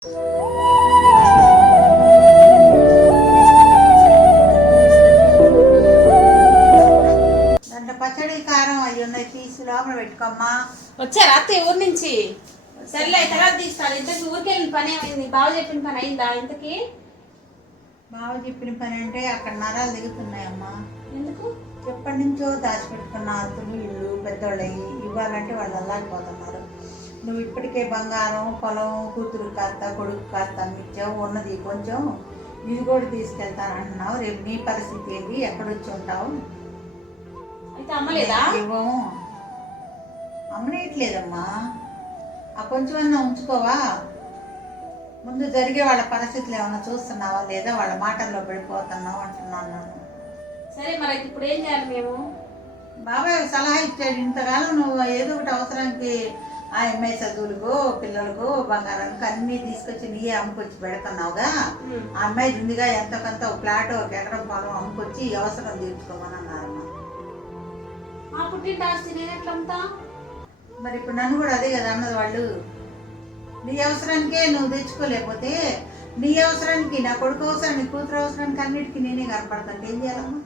దాంట్లో పచ్చడి కారం అవి ఉన్నాయి, తీసి లోపల పెట్టుకోమ్మా. వచ్చారా అత్తయ్య ఊరి నుంచి? సర్లే తర్వాత తీస్తాను. ఇంతకీ ఊరికి వెళ్ళిన పని ఏమైంది? బావ చెప్పిన పని అయిందా ఇంతకీ? బావ చెప్పిన పని అంటే అక్కడ నరాలు దిగుతున్నాయమ్మా. ఎందుకు? ఎప్పటి నుంచో దాచిపెట్టుకున్న ఆస్తులు ఇల్లు పెద్దోళ్ళయి ఇవ్వాలంటే వాళ్ళు అల్లాడిపోతున్నారు. నువ్వు ఇప్పటికే బంగారం పొలం కూతురు కాస్త కొడుకు కాస్త అమ్మిచ్చావు, ఉన్నది కొంచెం ఇది కూడా తీసుకెళ్తానంటున్నావు. రేపు నీ పరిస్థితి ఏంటి? ఎక్కడొచ్చి ఉంటావు? అయితే అమ్మలేదా? ఇవ్వము, అమ్మనేయట్లేదమ్మా. ఆ కొంచెమన్నా ఉంచుకోవా? ముందు జరిగే వాళ్ళ పరిస్థితులు ఏమన్నా చూస్తున్నావా లేదా? వాళ్ళ మాటల్లో పడిపోతున్నావు అంటున్నాను నేను. సరే మరి ఇప్పుడు ఏం చేయాలి మేము? బాబాయ్ సలహా ఇచ్చాడు, ఇంతకాలం నువ్వు ఏదో ఒకటి అవసరానికి ఆ అమ్మాయి చదువులకు పిల్లలకు బంగారానికి అన్నీ తీసుకొచ్చి నీయే అమ్ముకొచ్చి పెడుతున్నావుగా. ఆ అమ్మాయి ఉందిగా ఎంతో కొంత ఒక ఫ్లాట్ ఒక ఎకరం పొలం అమ్ముకొచ్చి ఈ అవసరం తీర్చుకోమని అన్నారమ్మా. మా పుట్టింటి ఆస్తి నేను ఎట్లా అమ్ముతా? మరి ఇప్పుడు నన్ను కూడా అదే కదా అన్నది వాళ్ళు. నీ అవసరానికే నువ్వు తెచ్చుకోలేకపోతే నీ అవసరానికి, నా కొడుకు అవసరానికి, కూతురు అవసరానికి అన్నిటికీ నేనే కనపడతాను. ఏం చేయాలమ్మా?